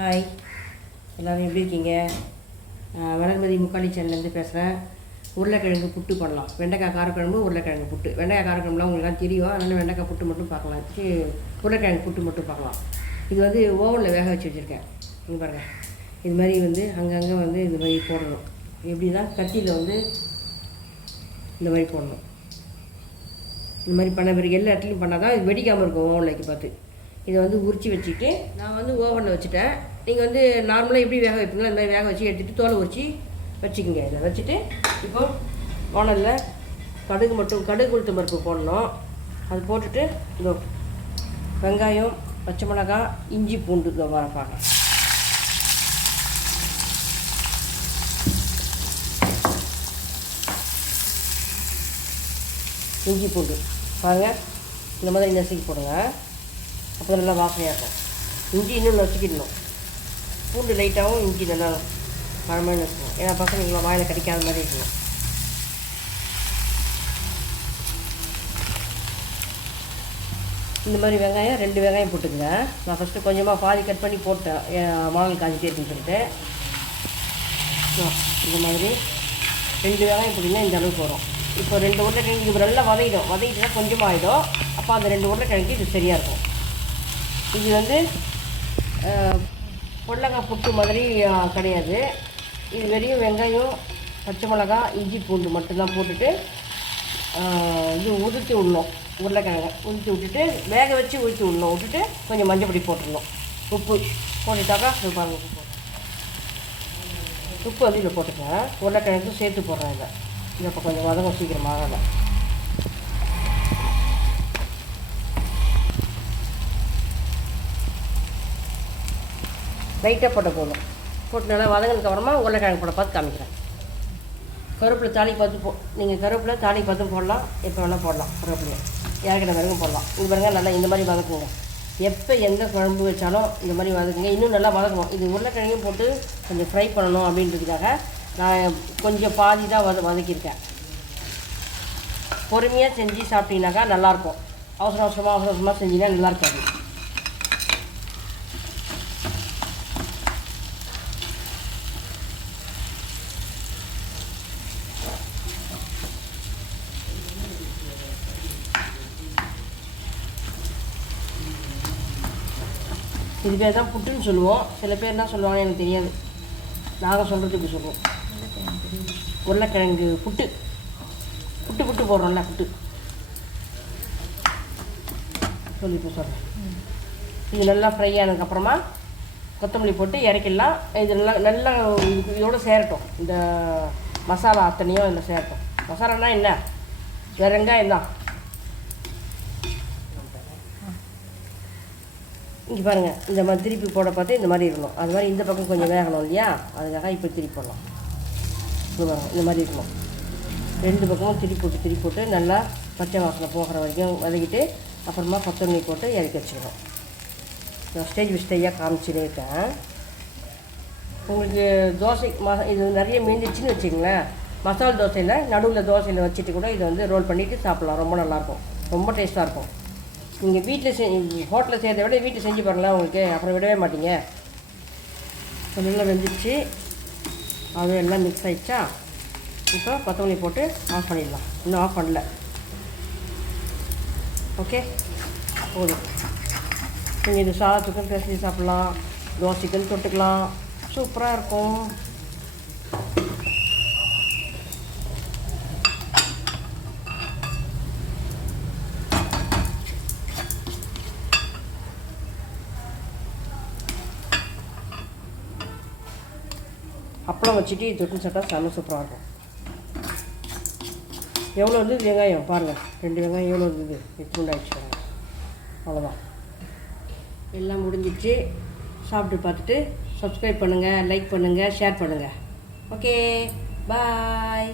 Hi எல்லோரும் எப்படி இருக்கீங்க? வளர்மதி முக்காளி சேனல்லேருந்து பேசுகிறேன் உருளைக்கிழங்கு புட்டு பண்ணலாம். வெண்டைக்காய் காரக்குழம்பு உருளைக்கிழங்கு புட்டு. வெண்டைக்காய் காரக்குழம்புலாம் உங்களுக்கு தெரியும். அதனால் வெண்டைக்காய் புட்டு மட்டும் பார்க்கலாம். உருளைக்கிழங்கு புட்டு மட்டும் பார்க்கலாம். இது வந்து ஓவனில் வேக வச்சு வச்சுருக்கேன். இங்கே பாருங்கள் இது மாதிரி வந்து அங்கங்கே வந்து இந்த மாதிரி போடணும். எப்படின்னா கத்தியில் வந்து இந்த மாதிரி போடணும். இந்த மாதிரி பண்ண பிறகு எல்லா இடத்துலையும் பண்ணால் தான் இது வெடிக்காமல் இருக்கும் ஓவனில் வைக்க பார்த்து. இதை வந்து உரித்து வச்சுட்டு நான் வந்து ஓவனில் வச்சுட்டேன். நீங்கள் வந்து நார்மலாக எப்படி வேக வைப்பீங்களோ இந்த மாதிரி வேக வச்சு எடுத்துகிட்டு தோலை உரித்து வச்சுக்கோங்க. இதை வச்சுட்டு இப்போ ஓனலில் கடுகு மட்டும் கடுகு உளுத்த பருப்பு போடணும். அது போட்டுட்டு இதோ வெங்காயம் பச்சை மிளகாய் இஞ்சி பூண்டு இதோ வரப்பாங்க இஞ்சி பூண்டு பாருங்கள் இந்த மாதிரி நசுக்கி போடுங்க. அப்போ நல்லா வாசனையாக இருக்கும். இஞ்சி இன்னும் வச்சுக்கிடணும். பூண்டு லைட்டாகவும் இஞ்சி நல்லா பழமாக நசுக்கணும் ஏன்னா பசங்களுக்கு வாயில் கடிக்காத மாதிரி இருக்கணும். இந்த மாதிரி வெங்காயம் ரெண்டு வெங்காயம் போட்டுக்கங்க. நான் ஃபஸ்ட்டு கொஞ்சமாக பாதி கட் பண்ணி போட்டேன். மாடல் காஞ்சிட்டே இருக்குன்னு சொல்லிட்டு. ஆ, இந்த மாதிரி ரெண்டு வெங்காயம் போட்டிங்கன்னா இந்த அளவுக்கு வரும். இப்போ ரெண்டு உருளைக்கிழங்கு இது நல்லா வதையிடும் வதங்கிட்டுனா கொஞ்சமாக ஆகிடும் அப்போ அந்த ரெண்டு உருளைக்கிழங்கு இது சரியாக இருக்கும். இது வந்து பொடலங்காய் புட்டு மாதிரி கிடையாது. இது வெறும் வெங்காயம் பச்சை மிளகா இஞ்சி பூண்டு மட்டும்தான் போட்டுட்டு இது உதுத்தி விடணும். உருளைக்கிழங்க உதுத்தி விட்டுட்டு வேக வச்சு ஊற்றி விடணும். விட்டுட்டு கொஞ்சம் மஞ்சள் பொடி போட்டுடணும். உப்பு போட்டுட்டாக்கா இது பாருங்க உப்பு உப்பு வந்து இதில் போட்டுக்கங்க. உருளைக்கிழங்கும் சேர்த்து போடுறேன் இதை. இதை இப்போ கொஞ்சம் வதங்க சீக்கிரமாக தான் லைட்டாக போட்ட போதும். போட்டு நல்லா வதங்கினதுக்கு அப்புறமா உருளைக்கிழங்கு போட பார்த்து காமிக்கிறேன். கருவேப்பிலை தாலி பார்த்து போ நீங்கள் கருவேப்பிலை தாலி பார்த்து போடலாம். எப்போ வேணால் போடலாம். கருவேப்பிலையை இறக்கிற வரைக்கும் போடலாம். இது பாருங்கள் நல்லா இந்த மாதிரி வதக்குங்க. எப்போ எந்த குழம்பு வச்சாலும் இந்த மாதிரி வதக்குங்க. இன்னும் நல்லா வதக்கணும். இது உருளைக்கிழங்கையும் போட்டு கொஞ்சம் ஃப்ரை பண்ணணும் அப்படின்றதுக்காக நான் கொஞ்சம் பாதி தான் வத வதக்கியிருக்கேன். பொறுமையாக செஞ்சு சாப்பிட்டீங்கனாக்கா நல்லாயிருக்கும் அவசர அவசரமாக அவசர அவசரமாக செஞ்சீங்கன்னா நல்லாயிருக்காது இது பேர் தான் புட்டுன்னு சொல்லுவோம். சில பேர் என்ன சொல்லுவாங்க எனக்கு தெரியாது. நாங்கள் சொல்கிறதுக்கு சொல்லுவோம். உருளைக்கிழங்கு புட்டு. புட்டு புட்டு போடுறோம்ல புட்டு. சொல்லி இப்போ சொல்கிறேன் இது நல்லா ஃப்ரை ஆனதுக்கப்புறமா கொத்தமல்லி போட்டு இறக்கிடலாம். இது நல்லா நல்லா இது- சேரட்டும். இந்த மசாலா அத்தனையும் இதில் சேரட்டும். மசாலானா என்ன? வேறு தான். இங்கே பாருங்கள் இந்த மாதிரி திருப்பி போட பார்த்து இந்த மாதிரி இருக்கணும். அது மாதிரி இந்த பக்கம் கொஞ்சம் வேகணும் இல்லையா? அதுக்காக இப்போ திருப்பி போடலாம். இது இந்த மாதிரி இருக்கணும். ரெண்டு பக்கமும் திருப்பி போட்டு திருப்பி போட்டு நல்லா பச்சை வாசனை போகிற வரைக்கும் வதக்கிட்டு அப்புறமா கொத்தமல்லி போட்டு இறக்கி வச்சுக்கணும் நான் ஸ்டேஜ் பை ஸ்டேஜாக காமிச்சுட்டே இருக்கேன். உங்களுக்கு தோசை ம இது நிறைய மீந்துச்சுன்னு வச்சுங்களேன் மசால் தோசையில் நடுவில் தோசையில் வச்சுட்டு கூட இதை வந்து ரோல் பண்ணிவிட்டு சாப்பிட்லாம். ரொம்ப நல்லாயிருக்கும் ரொம்ப டேஸ்ட்டாக இருக்கும். நீங்கள் வீட்டில் செ ஹோட்டலில் செய்கிறத விட வீட்டில் செஞ்சு பாருங்களேன் உங்களுக்கு. அப்புறம் விடவே மாட்டீங்க. கொஞ்சம் நல்லா வெந்துச்சு அது எல்லாம் மிக்ஸ் ஆகிடுச்சா இப்போ கொத்தமல்லி போட்டு ஆஃப் பண்ணிடலாம். இன்னும் ஆஃப் பண்ணல. ஓகே போதும். நீங்கள் இது சாதத்துக்கும் பேசி சாப்பிட்லாம். தோசைக்கும் தொட்டுக்கலாம். சூப்பராக இருக்கும். அப்பளம் வச்சுட்டு தொட்டில் சாப்பிட்டா செம்ம சூப்பராக இருக்கும். எவ்வளோ இருந்தது? வெங்காயம். பாருங்கள் ரெண்டு வெங்காயம் எவ்வளோ இருந்தது? எத்தனை ஆயிடுச்சு அவ்வளோதான் எல்லாம் முடிஞ்சிச்சு. சாப்பிட்டு பார்த்துட்டு சப்ஸ்கிரைப் பண்ணுங்கள் லைக் பண்ணுங்கள் ஷேர் பண்ணுங்கள் ஓகே பாய்